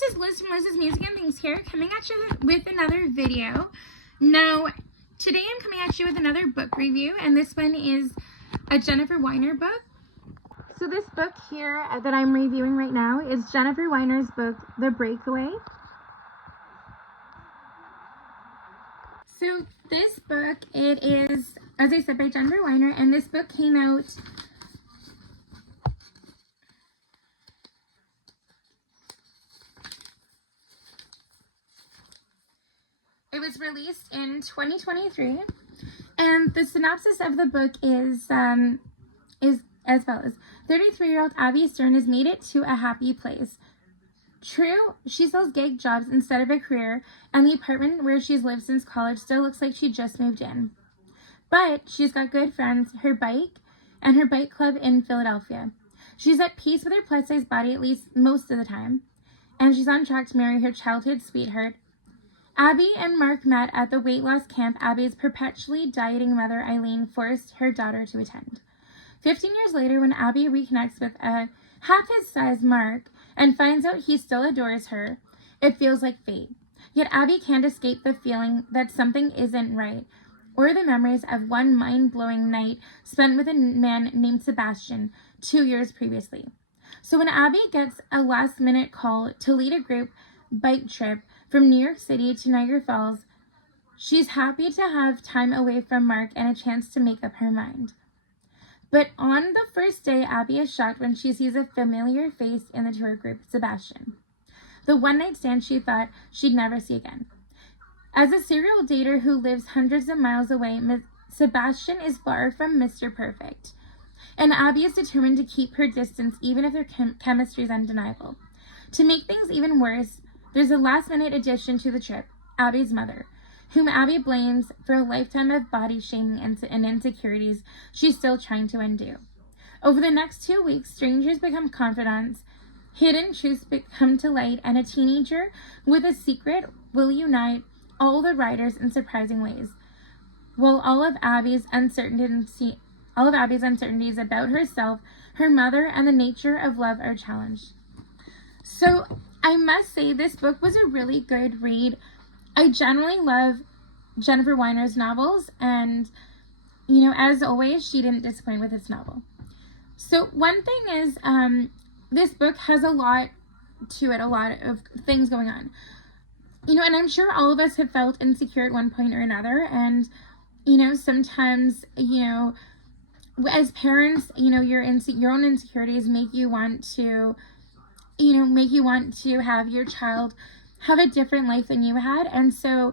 this is Liz from Liz's Music and Things here, coming at you with another video. Now, today I'm coming at you with another book review, and this one is a Jennifer Weiner book. So this book here that I'm reviewing right now is Jennifer Weiner's book, The Breakaway. So this book, it is, as I said, by Jennifer Weiner, and this book came out It was released in 2023, and the synopsis of the book is as follows. 33-year-old Abby Stern has made it to a happy place. True, she sells gig jobs instead of a career, and the apartment where she's lived since college still looks like she just moved in. But she's got good friends, her bike, and her bike club in Philadelphia. She's at peace with her plus-size body, at least most of the time, and she's on track to marry her childhood sweetheart. Abby and Mark met at the weight loss camp Abby's perpetually dieting mother Eileen forced her daughter to attend. 15 years later, when Abby reconnects with a half his size Mark and finds out he still adores her, it feels like fate. Yet Abby can't escape the feeling that something isn't right, or the memories of one mind-blowing night spent with a man named Sebastian 2 years previously. So when Abby gets a last-minute call to lead a group bike trip from New York City to Niagara Falls, she's happy to have time away from Mark and a chance to make up her mind. But on the first day, Abby is shocked when she sees a familiar face in the tour group, Sebastian, the one-night stand she thought she'd never see again. As a serial dater who lives hundreds of miles away, Sebastian is far from Mr. Perfect, and Abby is determined to keep her distance even if their chemistry is undeniable. To make things even worse, there's a last-minute addition to the trip, Abby's mother, whom Abby blames for a lifetime of body shaming and insecurities she's still trying to undo. Over the next 2 weeks, strangers become confidants, hidden truths come to light, and a teenager with a secret will unite all the riders in surprising ways, while all of Abby's uncertainties about herself, her mother, and the nature of love are challenged. So I must say this book was a really good read. I generally love Jennifer Weiner's novels, and, you know, as always, she didn't disappoint with this novel. So one thing is, this book has a lot to it, a lot of things going on. You know, and I'm sure all of us have felt insecure at one point or another, and, you know, sometimes, you know, as parents, you know, your own insecurities make you want to have your child have a different life than you had. And so,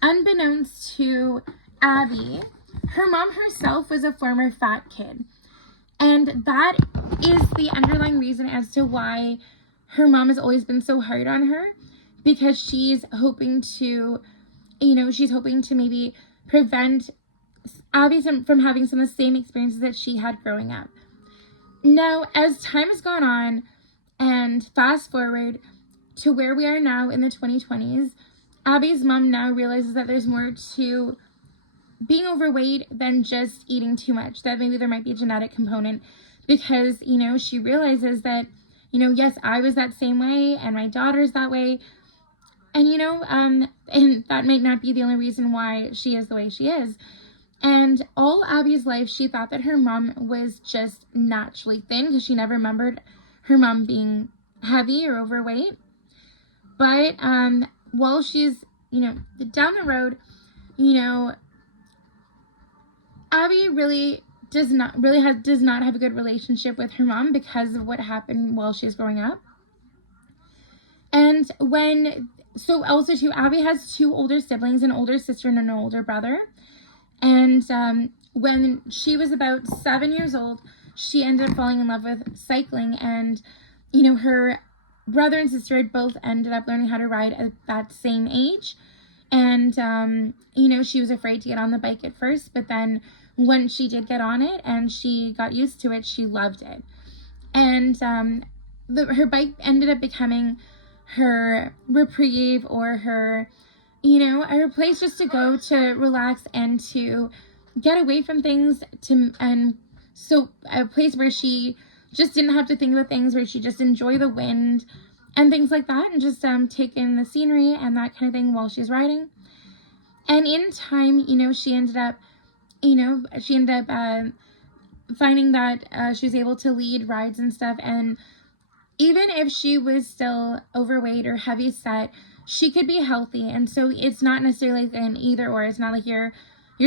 unbeknownst to Abby, her mom herself was a former fat kid. And that is the underlying reason as to why her mom has always been so hard on her, because she's hoping to maybe prevent Abby from having some of the same experiences that she had growing up. Now, as time has gone on, and fast forward to where we are now in the 2020s, Abby's mom now realizes that there's more to being overweight than just eating too much, that maybe there might be a genetic component, because, you know, she realizes that, you know, yes, I was that same way, and my daughter's that way, and, you know, and that might not be the only reason why she is the way she is. And all Abby's life, she thought that her mom was just naturally thin, because she never remembered her mom being heavy or overweight. But while she's, you know, down the road, you know, Abby really does not have a good relationship with her mom because of what happened while she was growing up. And also too, Abby has 2 older siblings, an older sister and an older brother. And when she was about 7 years old, she ended up falling in love with cycling, and, you know, her brother and sister had both ended up learning how to ride at that same age. And, you know, she was afraid to get on the bike at first, but then when she did get on it and she got used to it, she loved it. And her bike ended up becoming her reprieve, or her, you know, her place just to go to relax and to get away from things, and so a place where she just didn't have to think about things, where she just enjoy the wind, and things like that, and just take in the scenery and that kind of thing while she's riding. And in time, she ended up finding that she was able to lead rides and stuff. And even if she was still overweight or heavy set, she could be healthy. And so it's not necessarily an either or. It's not like you're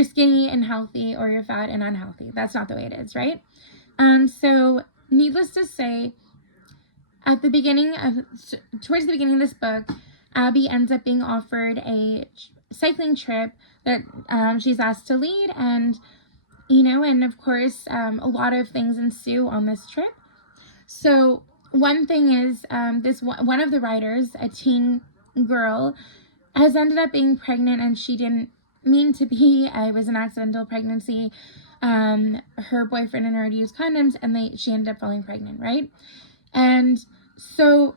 skinny and healthy or you're fat and unhealthy. That's not the way it is, right? So needless to say, towards the beginning of this book, Abby ends up being offered a cycling trip that she's asked to lead, and and of course a lot of things ensue on this trip. So one thing is one of the riders, a teen girl, has ended up being pregnant, and she didn't mean to be. It was an accidental pregnancy. Her boyfriend and her had used condoms, and she ended up falling pregnant, right? And so,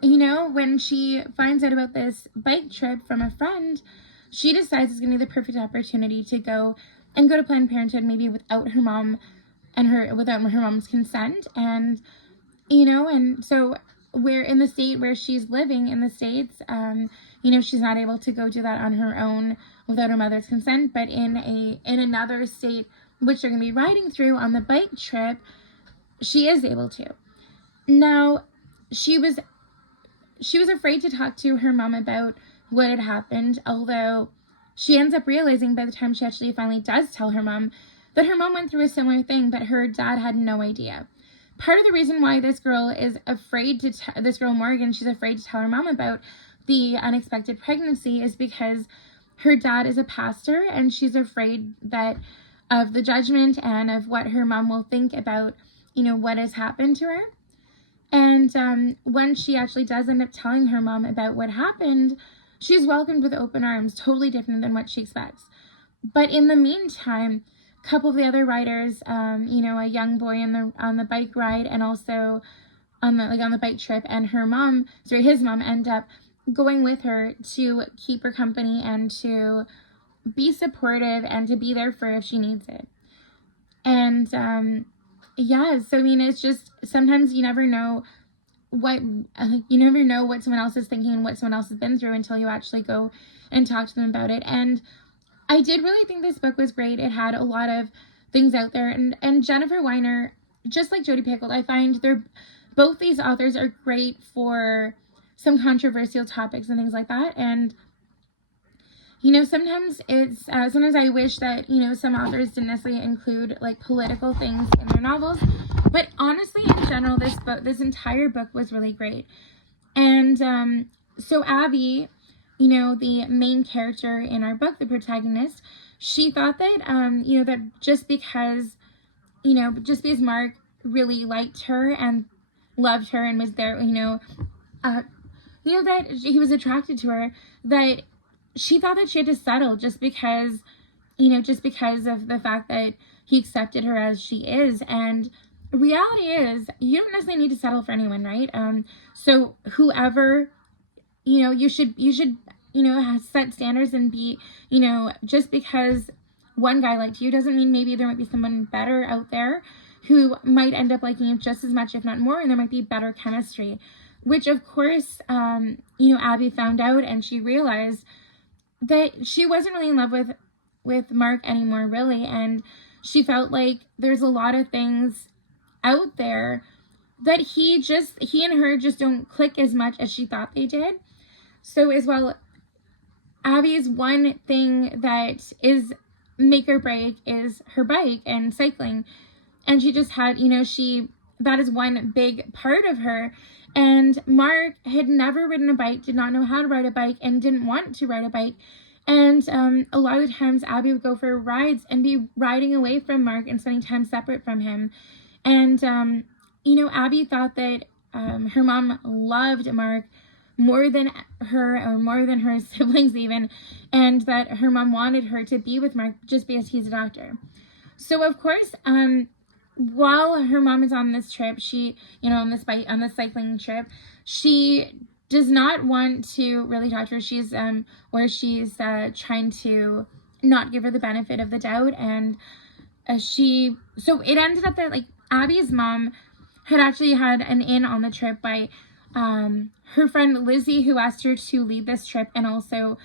when she finds out about this bike trip from a friend, she decides it's going to be the perfect opportunity to go to Planned Parenthood, maybe without her mom without her mom's consent. And, and so we're in the state where she's living in the States, she's not able to go do that on her own without her mother's consent, but in another state, which they're going to be riding through on the bike trip, she is able to. Now, she was afraid to talk to her mom about what had happened, although she ends up realizing by the time she actually finally does tell her mom that her mom went through a similar thing, but her dad had no idea. Part of the reason why this girl is afraid this girl Morgan, she's afraid to tell her mom about the unexpected pregnancy, is because her dad is a pastor, and she's afraid of the judgment and of what her mom will think about, what has happened to her. And when she actually does end up telling her mom about what happened, she's welcomed with open arms, totally different than what she expects. But in the meantime, a couple of the other riders, a young boy on the bike ride, and also on the bike trip, and his mom end up going with her to keep her company and to be supportive and to be there for her if she needs it. And so it's just, sometimes you never know what someone else is thinking and what someone else has been through until you actually go and talk to them about it. And I did really think this book was great. It had a lot of things out there, and Jennifer Weiner, just like Jodi Picoult, I find both these authors are great for some controversial topics and things like that. And sometimes sometimes I wish that some authors didn't necessarily include like political things in their novels, but honestly, in general, this entire book was really great. And so Abby, the main character in our book, the protagonist, she thought that that just because Mark really liked her and loved her and was there, that he was attracted to her, that she thought that she had to settle just because of the fact that he accepted her as she is. And reality is, you don't necessarily need to settle for anyone, right? So whoever, you should set standards and be, just because one guy liked you doesn't mean maybe there might be someone better out there who might end up liking you just as much, if not more, and there might be better chemistry, which of course, Abby found out, and she realized that she wasn't really in love with Mark anymore, really, and she felt like there's a lot of things out there that he and her just don't click as much as she thought they did. So as well, Abby's one thing that is make or break is her bike and cycling, and she just had, that is one big part of her. And Mark had never ridden a bike, did not know how to ride a bike, and didn't want to ride a bike. And a lot of the times Abby would go for rides and be riding away from Mark and spending time separate from him. And, Abby thought that her mom loved Mark more than her siblings even, and that her mom wanted her to be with Mark just because he's a doctor. So of course, while her mom is on this trip, she, on this cycling trip, she does not want to really talk to her. She's trying to not give her the benefit of the doubt. And so it ended up that like Abby's mom had actually had an in on the trip by her friend Lizzie, who asked her to lead this trip, and also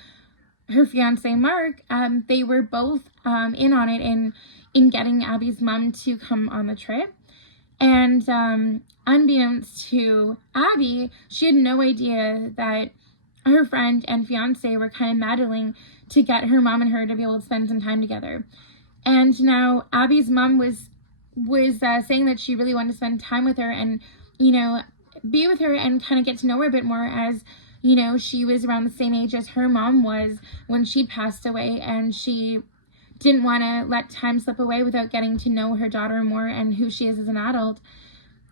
her fiance Mark, they were both in on it in getting Abby's mom to come on the trip. And unbeknownst to Abby, she had no idea that her friend and fiance were kind of meddling to get her mom and her to be able to spend some time together. And now Abby's mom was saying that she really wanted to spend time with her and, you know, be with her and kind of get to know her a bit more, as, you know, she was around the same age as her mom was when she passed away, and she didn't want to let time slip away without getting to know her daughter more and who she is as an adult.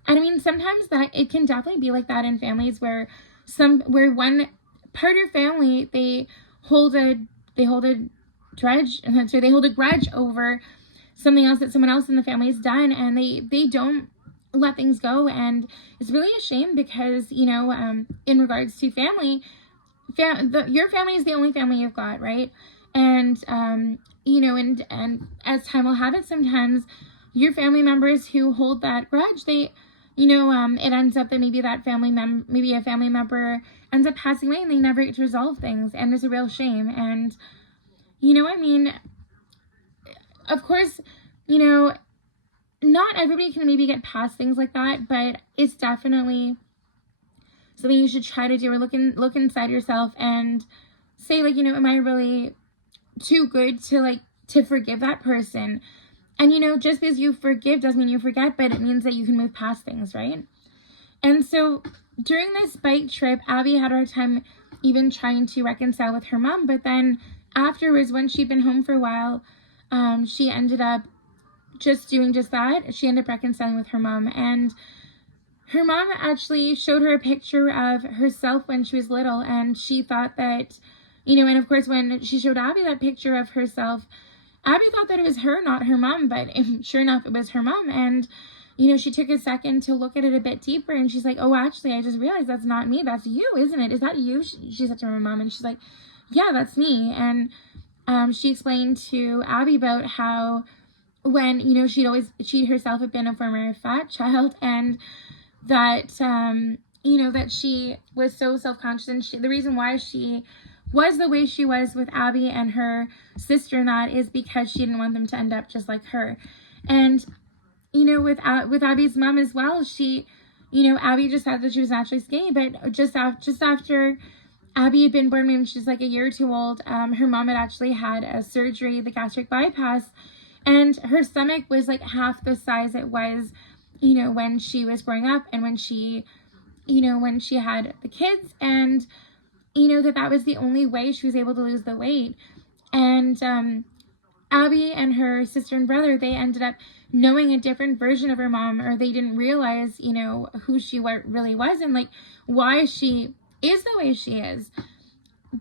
And I mean, sometimes that it can definitely be like that in families where one part of your family, they hold a grudge over something else that someone else in the family has done, and they don't let things go. And it's really a shame because, you know, in regards to family, your family is the only family you've got, right? And you know, and as time will have it, sometimes your family members who hold that grudge, they, you know, it ends up that maybe a family member ends up passing away and they never get to resolve things, and it's a real shame. And, you know, I mean, of course, you know, not everybody can maybe get past things like that, but it's definitely something you should try to do, or look inside yourself and say, like, you know, am I really too good to forgive that person? And, you know, just because you forgive doesn't mean you forget, but it means that you can move past things, right? And so during this bike trip, Abby had a hard time even trying to reconcile with her mom, but then afterwards, when she'd been home for a while, she ended up just doing just that. She ended up reconciling with her mom, and her mom actually showed her a picture of herself when she was little, and she thought that, you know, and of course when she showed Abby that picture of herself, Abby thought that it was her, not her mom, but sure enough, it was her mom. And, you know, she took a second to look at it a bit deeper, and she's like, oh, actually, I just realized that's not me, that's you, isn't it? Is that you? She said to her mom, and she's like, yeah, that's me. And she explained to Abby about how when, you know, she herself had been a former fat child, and that, you know, that she was so self-conscious, and the reason why she was the way she was with Abby and her sister, and that is because she didn't want them to end up just like her. And, you know, with Abby's mom as well, she, you know, Abby just thought that she was naturally skinny, but just after Abby had been born, when she was like a year or two old, her mom had actually had a surgery, the gastric bypass, and her stomach was like half the size it was, you know, when she was growing up, and when she had the kids, and, you know, that was the only way she was able to lose the weight. And Abby and her sister and brother, they ended up knowing a different version of her mom, or they didn't realize, you know, who she really was, and like why she is the way she is.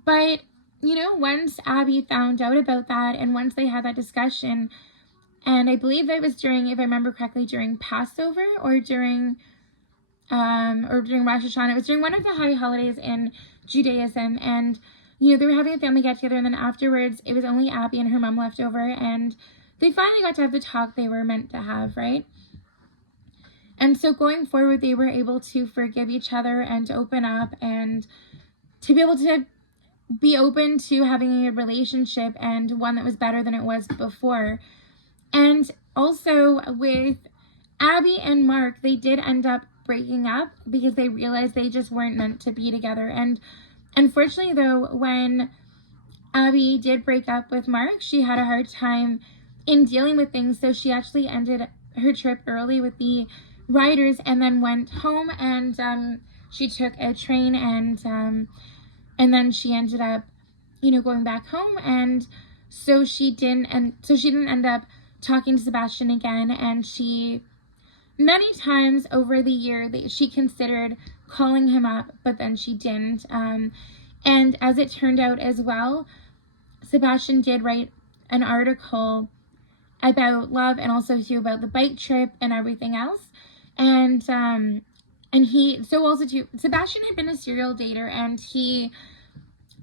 But, you know, once Abby found out about that, and once they had that discussion, and I believe it was during, if I remember correctly, during Passover or during Rosh Hashanah. It was during one of the high holidays in Judaism, and, you know, they were having a family get together, and then afterwards it was only Abby and her mom left over, and they finally got to have the talk they were meant to have, right? And so going forward, they were able to forgive each other and to open up and to be able to be open to having a relationship, and one that was better than it was before. And also with Abby and Mark, they did end up breaking up because they realized they just weren't meant to be together. And unfortunately, though, when Abby did break up with Mark, she had a hard time in dealing with things, so she actually ended her trip early with the riders, and then went home, and she took a train, and then she ended up, you know, going back home. And so she didn't end up talking to Sebastian again, and she many times over the year that she considered calling him up, but then she didn't. And as it turned out as well, Sebastian did write an article about love, and also too about the bike trip and everything else. And Sebastian had been a serial dater, and he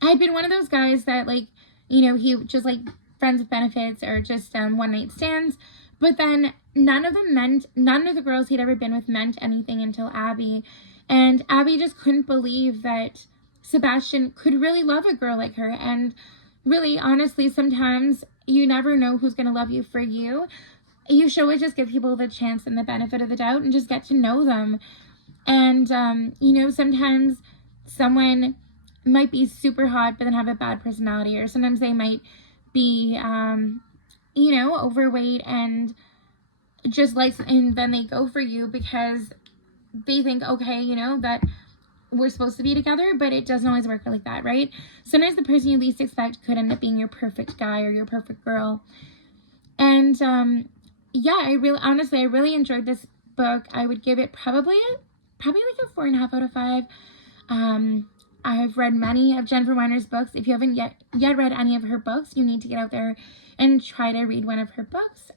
had been one of those guys that, like, you know, he just like friends with benefits, or just one night stands. But then none of the girls he'd ever been with meant anything until Abby. And Abby just couldn't believe that Sebastian could really love a girl like her. And really, honestly, sometimes you never know who's going to love you for you. You should always just give people the chance and the benefit of the doubt and just get to know them. And, you know, sometimes someone might be super hot but then have a bad personality, or sometimes they might be, you know, overweight and just like, and then they go for you because they think, okay, you know, that we're supposed to be together, but it doesn't always work like that, right? Sometimes the person you least expect could end up being your perfect guy or your perfect girl. And, yeah, I really enjoyed this book. I would give it probably like a 4.5 out of 5. I've read many of Jennifer Weiner's books. If you haven't yet read any of her books, you need to get out there and try to read one of her books.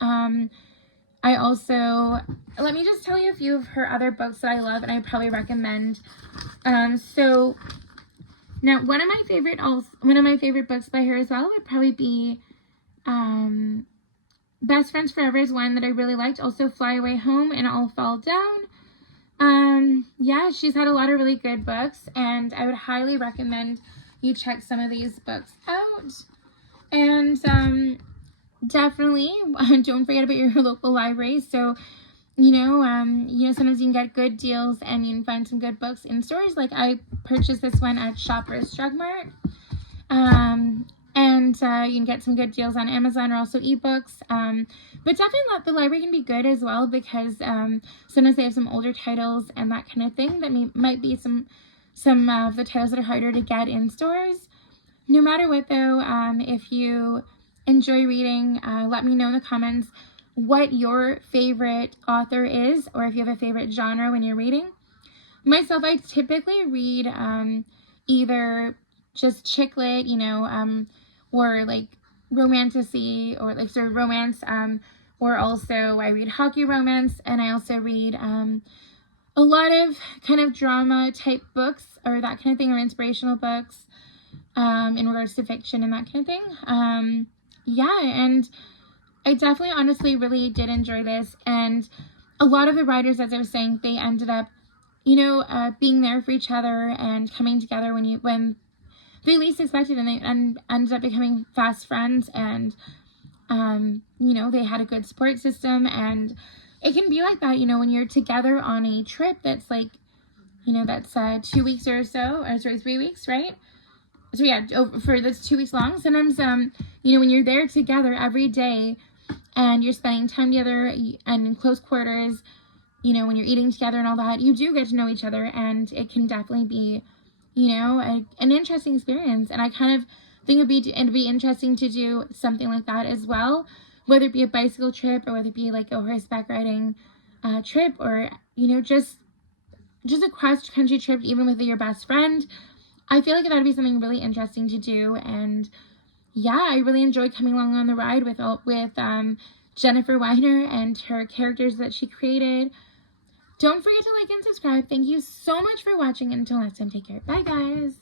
I also, let me just tell you a few of her other books that I love and I probably recommend. So now one of my favorite books by her as well would probably be Best Friends Forever is one that I really liked. Also Fly Away Home and All Fall Down. Yeah, she's had a lot of really good books, and I would highly recommend you check some of these books out. And definitely don't forget about your local library. So, you know, sometimes you can get good deals and you can find some good books in stores. Like I purchased this one at Shoppers Drug Mart. And you can get some good deals on Amazon or also ebooks. But definitely the library can be good as well, because sometimes they have some older titles and that kind of thing that might be some of the titles that are harder to get in stores. No matter what though, if you enjoy reading, let me know in the comments what your favorite author is, or if you have a favorite genre when you're reading. Myself, I typically read either just chick lit, you know, or like romantasy, or like sort of romance, or also I read hockey romance, and I also read a lot of kind of drama type books or that kind of thing, or inspirational books in regards to fiction and that kind of thing. Yeah, and I definitely honestly really did enjoy this, and a lot of the writers, as I was saying, they ended up, you know, being there for each other and coming together when they least expected, and they ended up becoming fast friends, and you know, they had a good support system. And it can be like that, you know, when you're together on a trip that's like, you know, that's 2 weeks or so, or sorry, 3 weeks, right? So yeah, for that's 2 weeks long. Sometimes you know, when you're there together every day and you're spending time together and in close quarters, you know, when you're eating together and all that, you do get to know each other, and it can definitely be, you know, an interesting experience. And I kind of think it'd be interesting to do something like that as well, whether it be a bicycle trip or whether it be like a horseback riding trip, or, you know, just a cross-country trip, even with your best friend. I feel like that would be something really interesting to do. And yeah, I really enjoyed coming along on the ride with Jennifer Weiner and her characters that she created. Don't forget to like and subscribe. Thank you so much for watching. Until next time, take care. Bye, guys.